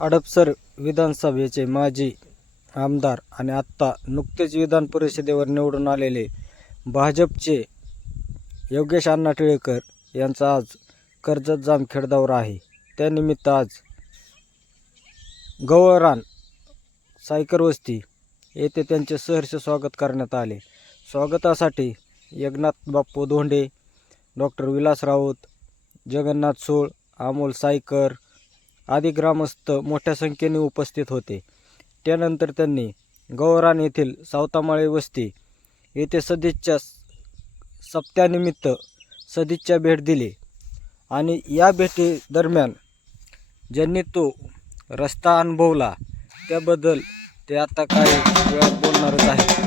हडपसर विधानसभेचे माजी आमदार आणि आत्ता नुकतेच विधान परिषदेवर निवडून आलेले भाजपचे योगेश अण्णा टिळेकर यांचा आज कर्जत जामखेड दौरा आहे। त्यानिमित्त आज गवळरान सायकर वस्ती येथे त्यांचे सहर्ष स्वागत करण्यात आले। स्वागतासाठी एकनाथ बाप्पू धोंडे, डॉक्टर विलास राऊत, जगन्नाथ सूळ, अमोल सायकर आदी ग्रामस्थ मोठ्या संख्येने उपस्थित होते। त्यानंतर त्यांनी गवळरान येथील सावतामाळे वस्ती येथे सदिच्छा सप्त्यानिमित्त सदिच्छा भेट दिली आणि या भेटी दरम्यान ज्यांनी तो रस्ता अनुभवला त्याबद्दल ते आता काही वेळात बोलणारच आहेत।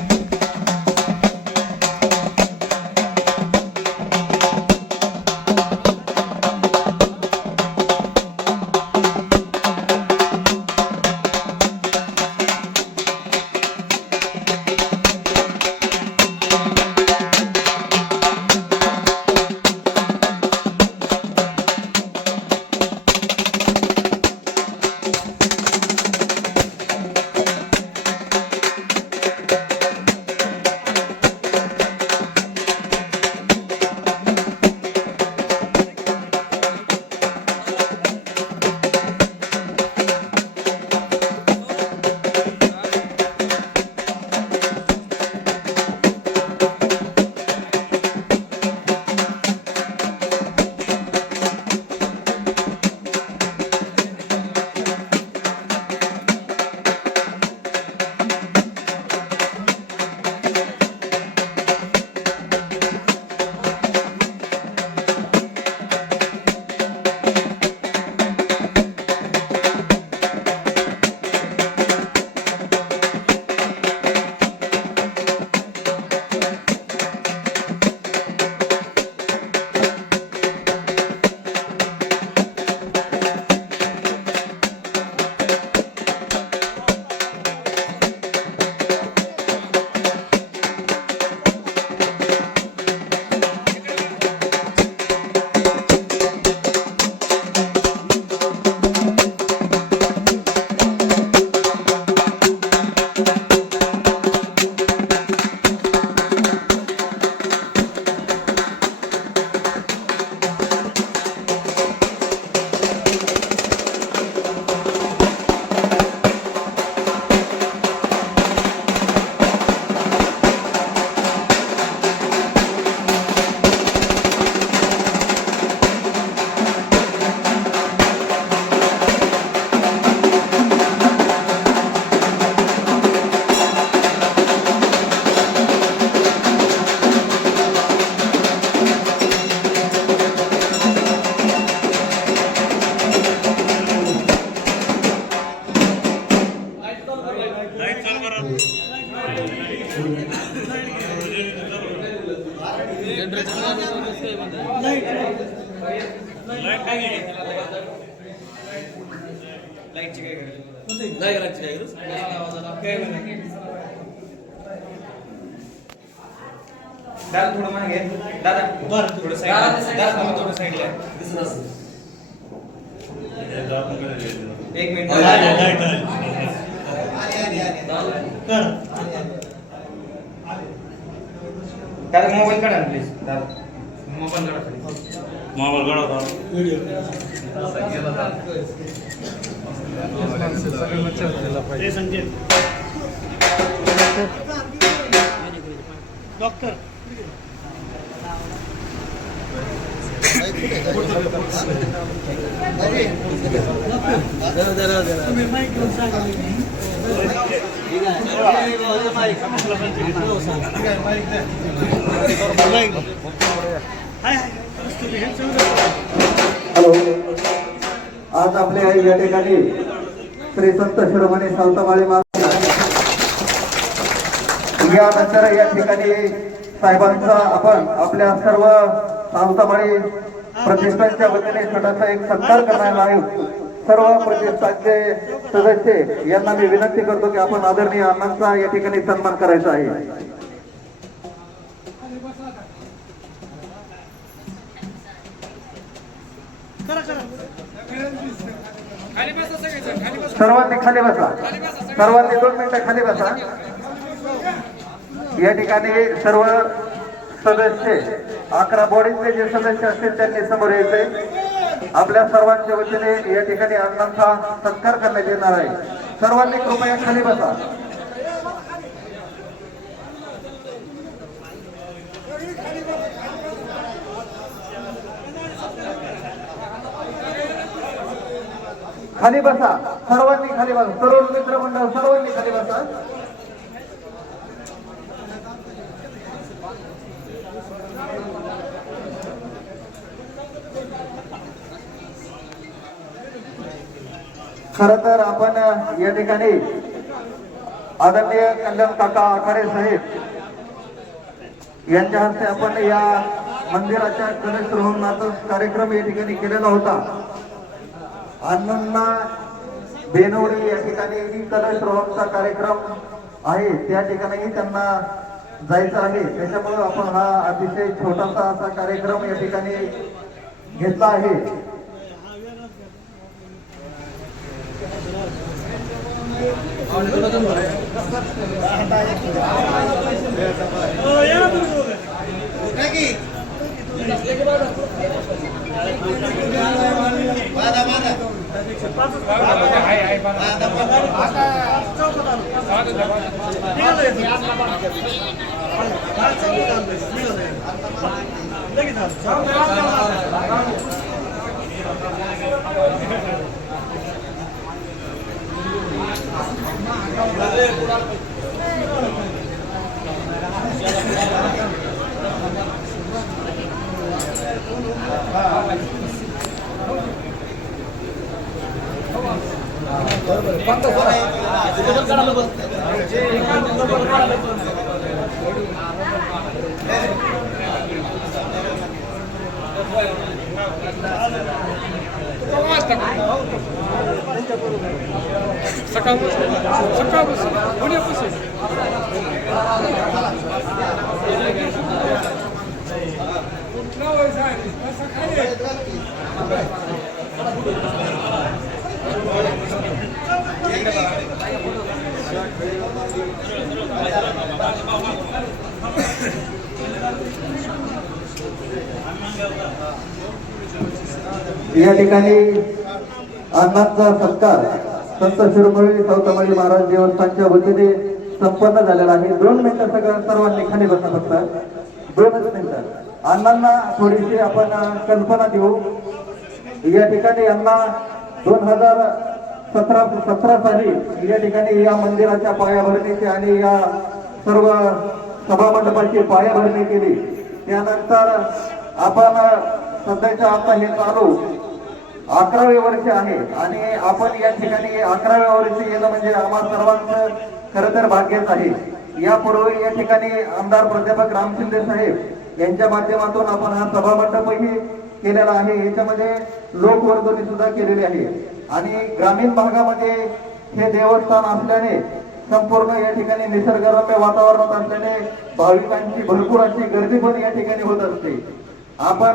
दादा थोडं मागे दादा बरं थोडं साईड दादा थोडं साईडला एक मिनिट दादा मोबाईल काढा ना प्लीज दादा मोबाईल काढा व्हिडिओ डॉक्टर हॅलो, आज आपल्या या ठिकाणी श्री संत शिरोमणी सावतामाळे यानंतर या ठिकाणी साहेबांचा आपण आपल्या सर्व सावतामाळी प्रतिष्ठानच्या वतीने छोटासा एक सत्कार करणार आहे। सर्व प्रतिष्ठानचे सदस्य यांना मी विनंती करतो की आपण आदरणीय अण्णांचा या ठिकाणी सन्मान करायचा आहे। सर्वांनी खाली बसा. सर्वांनी 2 मिनिटं खाली बसा. या ठिकाणी सर्व सदस्य 11 बॉडीचे जे सदस्य असतील त्यांनी समोर यायचे. आपल्या सर्वांच्या वतीने या ठिकाणी अण्णांचा सत्कार करण्यात येणार आहे. सर्वांनी कृपया खाली बसा. खाली बसा. सर्वांनी खाली बसा. सर्व मित्रमंडळ सर्वांनी खाली बसा. खर तर आपण या ठिकाणी आदरणीय कल्याण काका आखाडे साहेब यांच्या हस्ते आपण या मंदिराच्या कलश रोहनाचा कार्यक्रम या ठिकाणी केलेला होता. अण्णांना बेनवडी या ठिकाणी कलश रोहनचा कार्यक्रम आहे, त्या ठिकाणी त्यांना जायचं आहे. त्याच्यामुळे आपण हा अतिशय छोटासा असा कार्यक्रम या ठिकाणी घेतला आहे. या ठिकाणी अण्णांचा सत्कार संत शिरोमणी सौतमळी महाराज देवस्थानच्या वतीने संपन्न झालेला आहे. 2 मिनिटं सर्वांनी खाली बसा. फक्त 2च मिनिटं. अण्णांना थोडीशी आपण कल्पना देऊ. या ठिकाणी अण्णा 2017 साली या ठिकाणी या मंदिराच्या पायाभरणीची आणि या सर्व सभा मंडपाची पायाभरणी केली. त्यानंतर आपण सध्याच्या आता हे चालू 11वे वर्ष आहे आणि आपण या ठिकाणी 11व्या वर्षी येणं म्हणजे आम्हा सर्वांचं खरं तर भाग्यच आहे. यापूर्वी या ठिकाणी आमदार प्राध्यापक राम शिंदे साहेब यांच्या माध्यमातून आपण हा सभा मंडपही केलेला आहे. याच्यामध्ये लोकवर्गणी सुद्धा केलेली आहे आणि ग्रामीण भागामध्ये हे देवस्थान असल्याने संपूर्ण या ठिकाणी निसर्गरम्य वातावरणात असल्याने भाविकांची भरपूर अशी गर्दी पण या ठिकाणी होत असते. आपण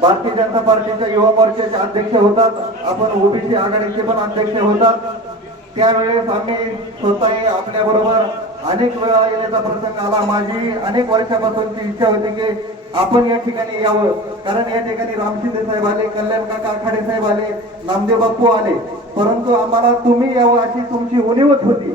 भारतीय जनता पार्टीच्या युवा मोर्चाचे अध्यक्ष होतात, आपण ओबीसी आघाडीचे पण अध्यक्ष होतात. त्यावेळेस आम्ही स्वतः आपल्या बरोबर अनेक वेळा येण्याचा प्रसंग आला. माझी अनेक वर्षापासूनची इच्छा होती की आपण या ठिकाणी यावं, कारण या ठिकाणी राम शिंदे साहेब आले, कल्याण काका आखाडे साहेब आले, नामदेव बाप्पू आले, परंतु आम्हाला तुम्ही यावं अशी तुमची उणीवच होती.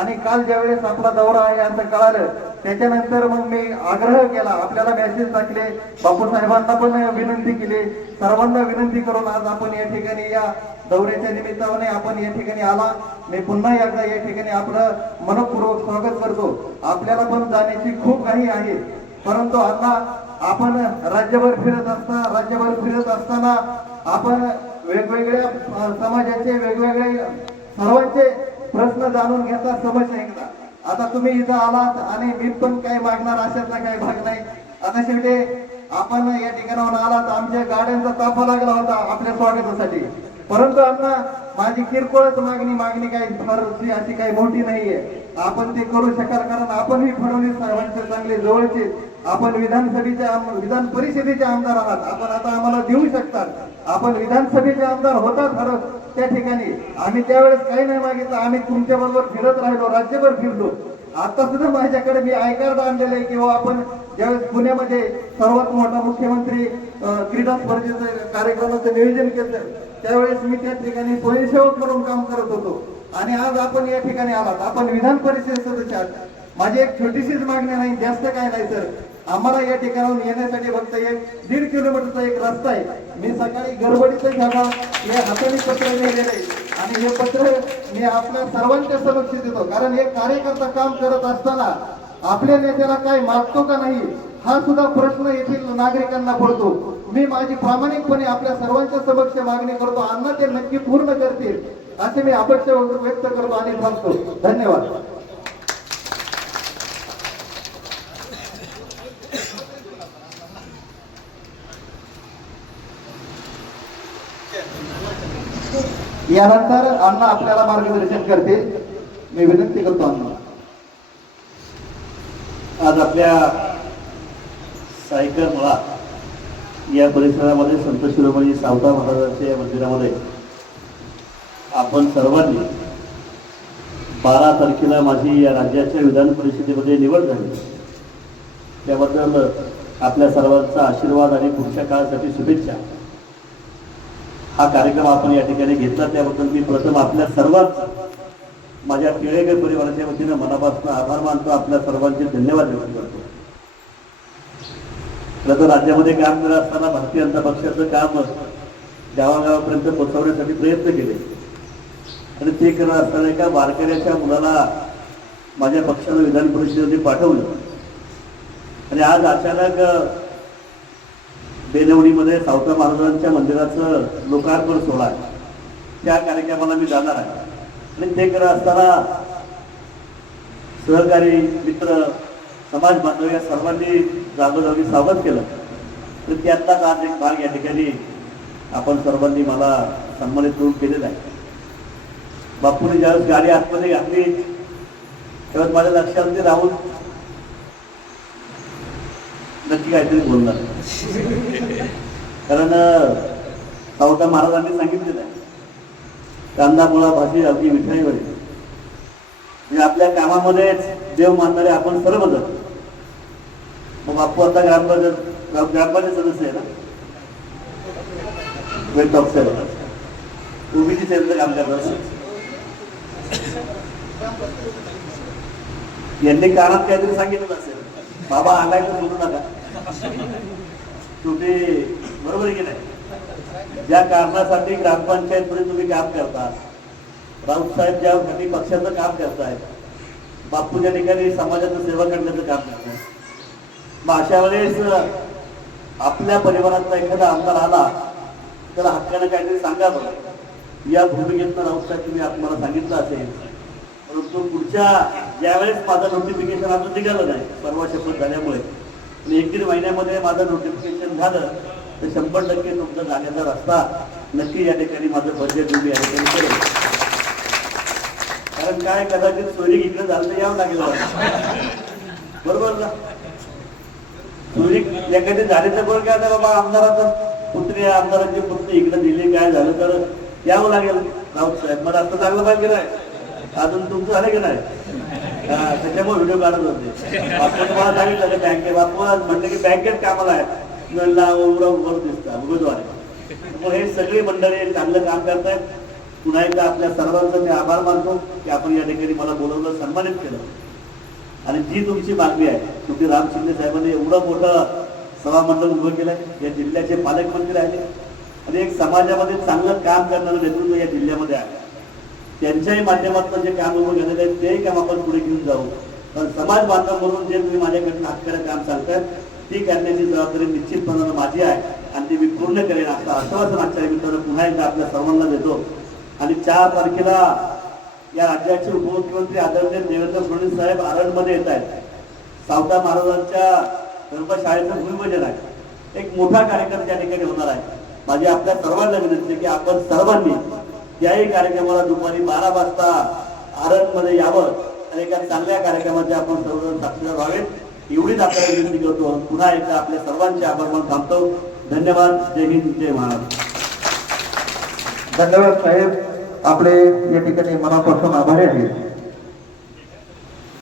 आणि काल ज्यावेळेस आपला दौरा आहे असं कळालं त्याच्यानंतर मग मी आग्रह केला, आपल्याला मेसेज टाकले, बापू साहेबांना पण विनंती केली, सर्वांना विनंती करून आज आपण या ठिकाणी या दौऱ्याच्या निमित्ताने आपण या ठिकाणी आला. मी पुन्हा एकदा या ठिकाणी आपलं मनपूर्वक स्वागत करतो. आपल्याला पण जाण्याची खूप काही आहे, परंतु आता आपण राज्यभर फिरत असताना आपण वेगवेगळ्या समाजाचे वेगवेगळे सर्वांचे प्रश्न जाणून घेता समज एकदा. आता तुम्ही इथं आलात आणि मी पण काही मागणार अशातला काही भाग नाही. आता शेवटी आपण या ठिकाणावर आलात, आमच्या गाड्यांचा ताफा लागला होता आपल्या स्वागतासाठी, परंतु आता माझी किरकोळच मागणी काही फारशी अशी काही मोठी नाहीये. आपण ते करू शकाल कारण आपणही फडणवीस साहेबांचे चांगले जवळचे आपण विधान परिषदेचे आमदार आहात, आपण आता आम्हाला देऊ शकतात, आपण विधानसभेचे आमदार होतात ठरत त्या ठिकाणी. आम्ही त्यावेळेस काही नाही मागितलं, आम्ही तुमच्या बरोबर फिरत राहिलो, राज्यभर फिरलो. आता सुद्धा माझ्याकडे मी आय कार्ड आणलेलं आहे, किंवा आपण ज्यावेळेस पुण्यामध्ये सर्वात मोठा मुख्यमंत्री क्रीडा स्पर्धेचं कार्यक्रमाचं नियोजन केलं, त्यावेळेस मी त्या ठिकाणी स्वयंसेवक म्हणून काम करत होतो. आणि आज आपण या ठिकाणी आलात, आपण विधान परिषद सदस्य आहात. माझी एक छोटीशीच मागणी नाही, जास्त काय नाही सर. आम्हाला या ठिकाणाहून येण्यासाठी फक्त 1-1.5 किलोमीटरचा एक रस्ता आहे. मी सकाळी गडबडीतच झाला हे हाताने पत्र लिहिलेलं आहे, आणि हे पत्र मी आपल्या सर्वांच्या समक्ष देतो. कारण एक कार्यकर्ता काम करत असताना आपल्या नेत्याला काय मागतो का नाही हा सुद्धा प्रश्न येथील नागरिकांना पडतो. मी माझी प्रामाणिकपणे आपल्या सर्वांच्या समक्ष मागणी करतो, अन्न ते नक्की पूर्ण करतील असे मी अपेक्षा व्यक्त करतो आणि थांबतो. धन्यवाद. यानंतर अण्णा आपल्याला मार्गदर्शन करतील. मी विनंती करतो अण्णा. आज आपल्या सायकर मळा या परिसरामध्ये संत शिरोमणी सावता महाराजांच्या या मंदिरामध्ये आपण सर्वांनी 12 तारखेला माझी या राज्याच्या विधान परिषदेमध्ये निवड झाली, त्याबद्दल आपल्या सर्वांचा आशीर्वाद आणि पुढच्या काळासाठी शुभेच्छा. हा कार्यक्रम आपण या ठिकाणी घेतला त्याबद्दल मी प्रथम आपल्या सर्वांचा माझ्या टिळेकर परिवाराच्या वतीनं मनापासून आभार मानतो, आपल्या सर्वांचे धन्यवाद व्यक्त करतो. खरं तर राज्यामध्ये काम करत असताना भारतीय जनता पक्षाचं काम गावागावापर्यंत पोहोचवण्यासाठी प्रयत्न केले, आणि ते करत असताना एका वारकऱ्याच्या मुलाला माझ्या पक्षानं विधान परिषदेमध्ये पाठवलं. आणि आज अचानक बेनवडीमध्ये सावता महाराजांच्या मंदिराचं लोकार्पण सोहळा आहे, त्या कार्यक्रमाला मी जाणार आहे. आणि ते करत असताना सहकारी मित्र समाज बांधव या सर्वांनी जागोजागी स्वागत केलं. तर त्यातलाच आज एक भाग या ठिकाणी आपण सर्वांनी मला सन्मानित करून केलेला आहे. बापूने ज्यावेळेस गाडी आतमध्ये घातली त्यावेळेस माझ्या लक्षात ते राहून नक्की काहीतरी बोलणार, कारण सावता महाराजांनी सांगितलेलं आहे कांदा मुळा भाजी अगदी मिठाई वडे. म्हणजे आपल्या कामामध्ये देव मानणारे आपण सर्वजण. मग बापू आता ग्रामपंचायत सदस्य आहे ना, वेट ऑफ सेवन ओबीसी सेलचं काम करतात. यांनी कानात काहीतरी सांगितलं असेल, बाबा आलाय तर बोलू नका. तुम्ही बरोबर आहे की नाही? ज्या कारणासाठी ग्रामपंचायत मध्ये तुम्ही काम करता, राऊत साहेब ज्यासाठी पक्षाचं काम करतायत, बापू ज्या ठिकाणी समाजाचं सेवा करण्याचं काम करताय, मग अशा वेळेस आपल्या परिवारातला एखादा आमदार आला त्याला हक्कानं काहीतरी सांगा बरं. या भूमिकेतनं राऊत साहेब तुम्ही आम्हाला सांगितलं असेल, परंतु पुढच्या ज्यावेळेस माझं नोटिफिकेशन अजून निघालं नाही परवा शपथ झाल्यामुळे, आणि 1-1.5 महिन्यामध्ये माझं नोटिफिकेशन झालं तर 100% तुमचा जाण्याचा रस्ता नक्की या ठिकाणी माझं बजेट तुम्ही या ठिकाणी करेल. कारण काय कदाचित सोयरीक इकडे झालं तर यावं लागेल बरोबर ना. सोयरीक एखादी झाली तर बरं काय नाही बाबा, आमदाराचा पुत्री आमदाराची पुत्री इकडे दिली काय झालं तर यावं लागेल. राऊत साहेब मला असं चांगलं पाहिजे नाही, अजून तुमचं झालं की नाही? त्याच्यामुळे व्हिडिओ काढत होते. बापू तुम्हाला सांगितलं की बँकेत, बापू म्हटलं की बँकेत कामाला आहे वर दिसतात उमेदवार. मग हे सगळी मंडळी चांगलं काम करतायत. पुन्हा एकदा आपल्या सर्वांचा मी आभार मानतो की आपण या ठिकाणी मला बोलवलं, सन्मानित केलं. आणि जी तुमची मागणी आहे, शेवटी राम शिंदे साहेबांनी एवढं मोठं सभामंडळ उभं केलंय, या जिल्ह्याचे पालकमंत्री राहिले आणि एक समाजामध्ये चांगलं काम करणारं नेतृत्व या जिल्ह्यामध्ये आहे. त्यांच्याही माध्यमातून जे काम उभं केलेलं आहे तेही काम आपण पुढे घेऊन जाऊ. कारण समाज बांधव म्हणून जे तुम्ही माझ्याकडे हक्काचं काम सांगताय ती करण्याची जबाबदारी निश्चितपणानं माझी आहे आणि ती मी पूर्ण करेन असं आश्वासन आजच्या निमित्तानं पुन्हा एकदा आपल्या सर्वांना देतो. आणि 4 तारखेला या राज्याचे उपमुख्यमंत्री आदरणीय देवेंद्र फडणवीस साहेब आरणमध्ये येत आहेत. सावता महाराजांच्या धर्मशाळेचं भूमिपूजन आहे. एक मोठा कार्यक्रम त्या ठिकाणी होणार आहे. माझी आपल्या सर्वांना विनंती की आपण सर्वांनी याही कार्यक्रमाला दुपारी 12 वाजता आरणमध्ये यावं आणि एका चांगल्या कार्यक्रमाचे आपण सर्वजण साक्षीदार व्हावेत. एवढीच आपल्याला विनंती करतो. पुन्हा एकदा आपल्या सर्वांचे आभार मानून थांबतो. धन्यवाद. जय हिंद, जय महाराष्ट्र. धन्यवाद साहेब, आपले या ठिकाणी मनापासून आभारी आहे.